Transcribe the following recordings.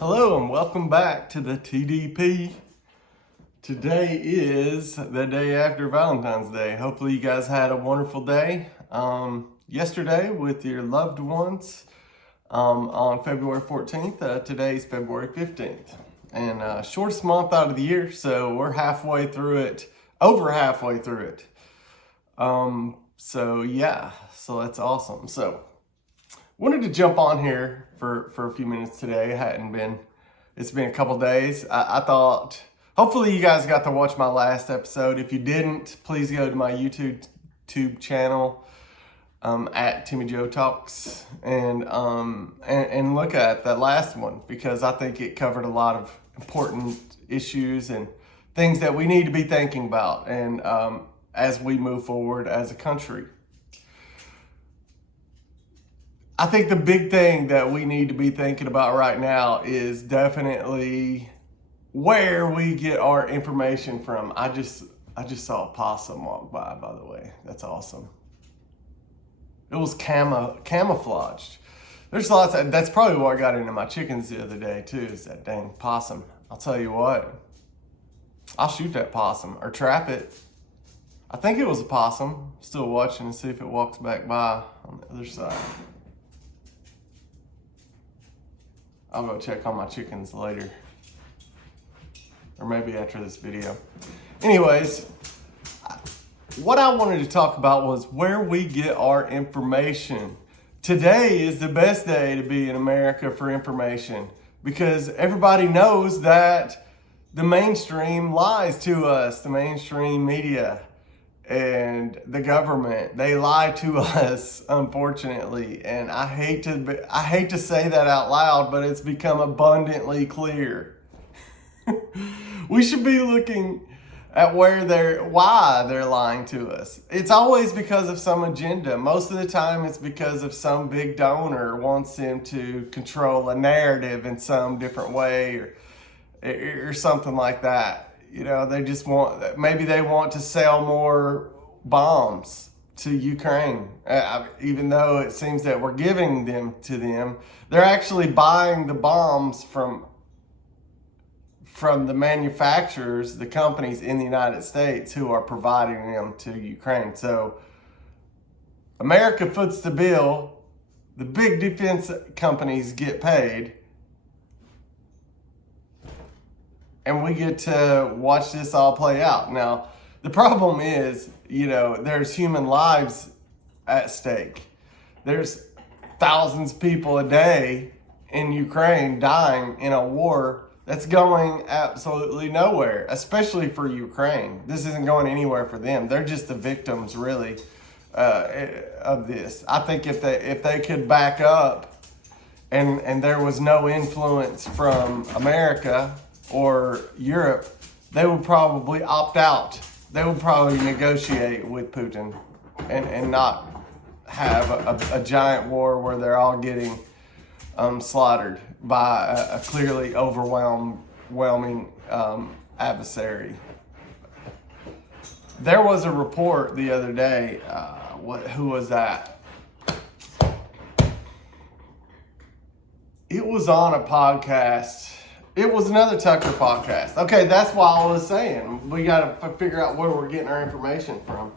Hello and welcome back to the TDP. Today is the day after Valentine's Day. Hopefully you guys had a wonderful day yesterday with your loved ones on February 14th. Today's February 15th. And shortest month out of the year, so we're halfway through it, over halfway through it. So that's awesome. So wanted to jump on here for a few minutes today. It's been a couple days. I thought, hopefully you guys got to watch my last episode. If you didn't, please go to my YouTube channel at Timmy Joe Talks and look at that last one, because I think it covered a lot of important issues and things that we need to be thinking about and as we move forward as a country. I think the big thing that we need to be thinking about right now is definitely where we get our information from. I just saw a possum walk by the way. That's awesome. It was camouflaged. There's lots of, that's probably what got into my chickens the other day too, is that dang possum. I'll tell you what, I'll shoot that possum or trap it. I think it was a possum. Still watching to see if it walks back by on the other side. I'll go check on my chickens later. Or maybe after this video. Anyways, what I wanted to talk about was where we get our information. Today is the best day to be in America for information, because everybody knows that the mainstream lies to us, the mainstream media and the government. They lie to us, unfortunately, and I hate to say that out loud, but it's become abundantly clear. We should be looking at why they're lying to us. It's always because of some agenda. Most of the time it's because of some big donor wants them to control a narrative in some different way or something like that. You know, they just maybe they want to sell more bombs to Ukraine. Even though it seems that we're giving them to them, they're actually buying the bombs from the manufacturers, the companies in the United States who are providing them to Ukraine. So America foots the bill, the big defense companies get paid, and we get to watch this all play out. Now, the problem is, there's human lives at stake. There's thousands of people a day in Ukraine dying in a war that's going absolutely nowhere, especially for Ukraine. This isn't going anywhere for them. They're just the victims, really, of this. I think if they could back up and there was no influence from America or Europe, they would probably opt out. They would probably negotiate with Putin and not have a giant war where they're all getting slaughtered by a clearly overwhelming adversary. There was a report the other day. Who was that? It was on a podcast. It was another Tucker podcast. Okay, that's why I was saying we got to figure out where we're getting our information from,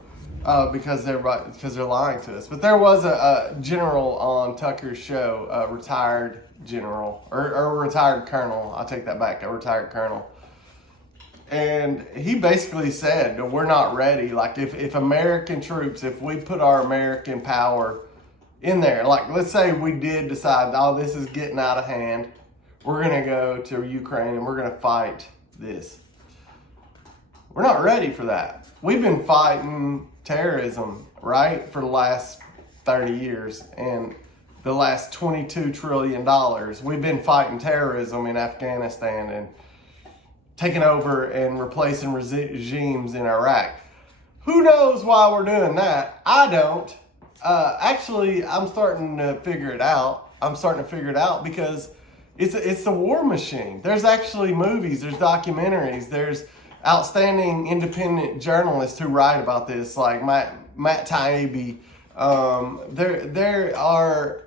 because they're lying to us. But there was a general on Tucker's show, a retired general or a retired colonel. I'll take that back, a retired colonel. And he basically said we're not ready. Like if American troops, if we put our American power in there, like let's say we did decide, this is getting out of hand. We're going to go to Ukraine and we're going to fight this. We're not ready for that. We've been fighting terrorism, right, for the last 30 years and the last $22 trillion. We've been fighting terrorism in Afghanistan and taking over and replacing regimes in Iraq. Who knows why we're doing that? I don't. Actually, I'm starting to figure it out. Because it's the war machine. There's actually movies, there's documentaries, there's outstanding independent journalists who write about this, like Matt Taibbi. There are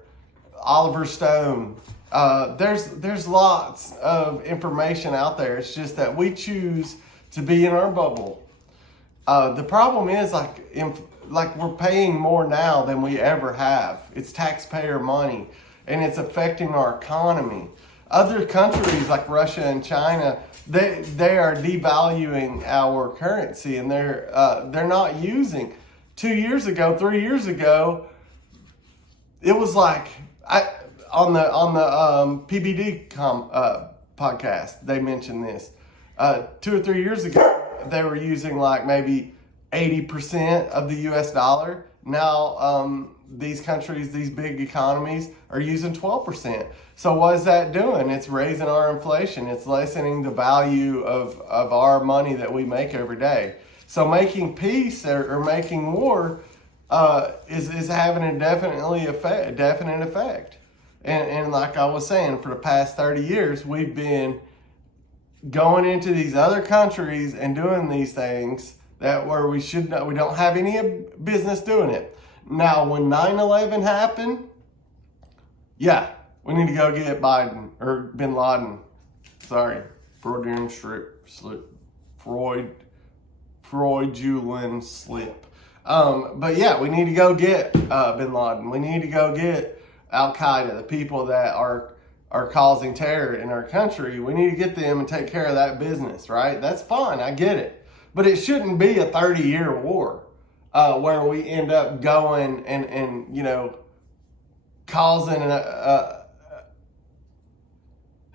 Oliver Stone. There's lots of information out there. It's just that we choose to be in our bubble. The problem is like we're paying more now than we ever have. It's taxpayer money, and it's affecting our economy. Other countries like Russia and China, they are devaluing our currency, and they're not using. 2 years ago, 3 years ago, it was like on the PBD podcast they mentioned this. 2 or 3 years ago, they were using like maybe 80% of the US dollar. Now, these countries, these big economies are using 12%. So what is that doing? It's raising our inflation. It's lessening the value of our money that we make every day. So making peace or making war is having a definite effect. And like I was saying, for the past 30 years, we've been going into these other countries and doing these things where we don't have any business doing it. Now, when 9/11 happened, yeah, we need to go get Biden or Bin Laden. Sorry, Freudian Freudian slip. But yeah, we need to go get Bin Laden. We need to go get Al Qaeda, the people that are causing terror in our country. We need to get them and take care of that business, right? That's fine, I get it. But it shouldn't be a 30-year war where we end up going and causing a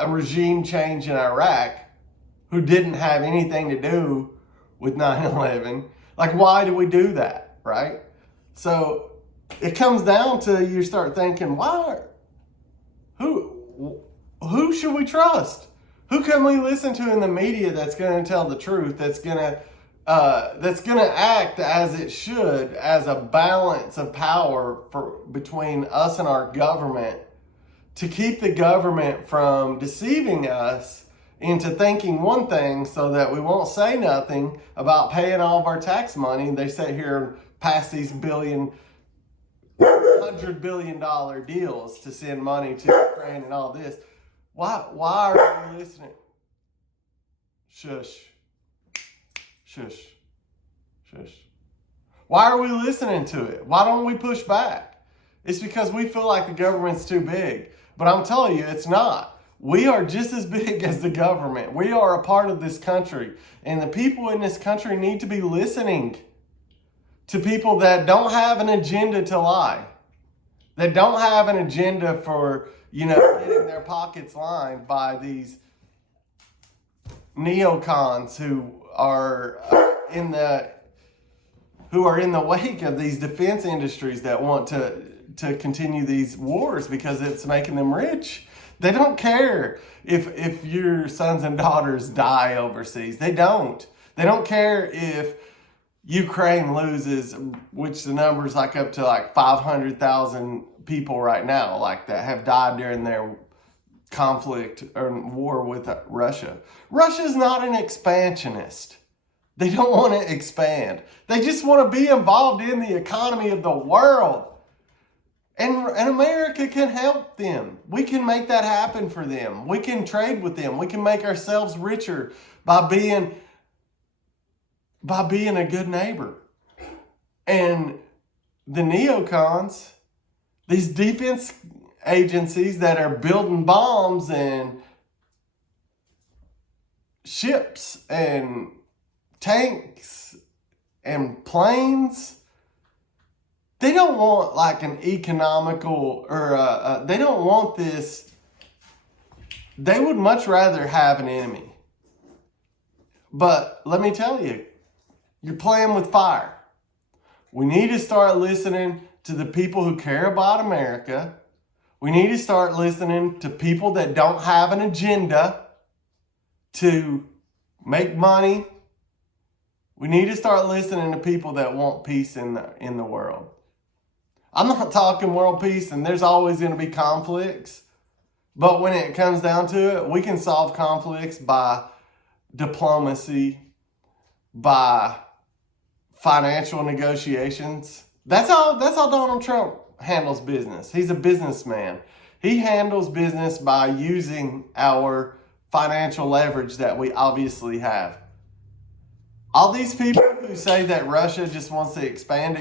regime change in Iraq who didn't have anything to do with 9/11. Like, why do we do that, right? So it comes down to you start thinking, who should we trust? Who can we listen to in the media that's going to tell the truth? That's going to act as it should, as a balance of power between us and our government, to keep the government from deceiving us into thinking one thing, so that we won't say nothing about paying all of our tax money. They sit here and pass these $100 billion deals to send money to Ukraine and all this. Why are we listening? Shush. Why are we listening to it? Why don't we push back? It's because we feel like the government's too big. But I'm telling you, it's not. We are just as big as the government. We are a part of this country. And the people in this country need to be listening to people that don't have an agenda to lie. That don't have an agenda for, getting their pockets lined by these neocons who are in the wake of these defense industries that want to continue these wars because it's making them rich. They don't care if your sons and daughters die overseas. They don't. They don't care if Ukraine loses, which the number's like up to like 500,000 people right now, like that have died during their conflict or war with Russia. Russia's not an expansionist. They don't want to expand. They just want to be involved in the economy of the world. And America can help them. We can make that happen for them. We can trade with them. We can make ourselves richer by being a good neighbor. And the neocons, these defense agencies that are building bombs and ships and tanks and planes, they don't want like an economical or they don't want this. They would much rather have an enemy. But let me tell you, you're playing with fire. We need to start listening to the people who care about America. We need to start listening to people that don't have an agenda to make money. We need to start listening to people that want peace in the world. I'm not talking world peace, and there's always going to be conflicts. But when it comes down to it, we can solve conflicts by diplomacy, by financial negotiations. That's how Donald Trump handles business. He's a businessman. He handles business by using our financial leverage that we obviously have. All these people who say that Russia just wants to expand,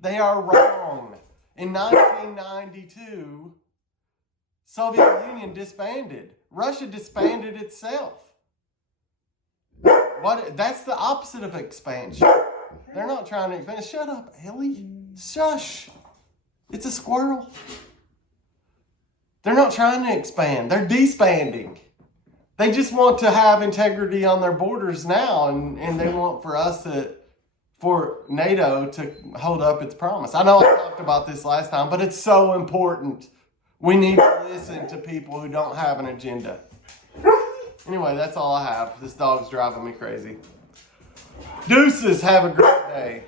they are wrong. In 1992, Soviet Union disbanded. Russia disbanded itself. That's the opposite of expansion. They're not trying to expand. Shut up, Ellie. Shush. It's a squirrel. They're not trying to expand. They're disbanding. They just want to have integrity on their borders now, and they want for NATO to hold up its promise. I know I talked about this last time, but it's so important. We need to listen to people who don't have an agenda. Anyway, that's all I have. This dog's driving me crazy. Deuces, have a great day.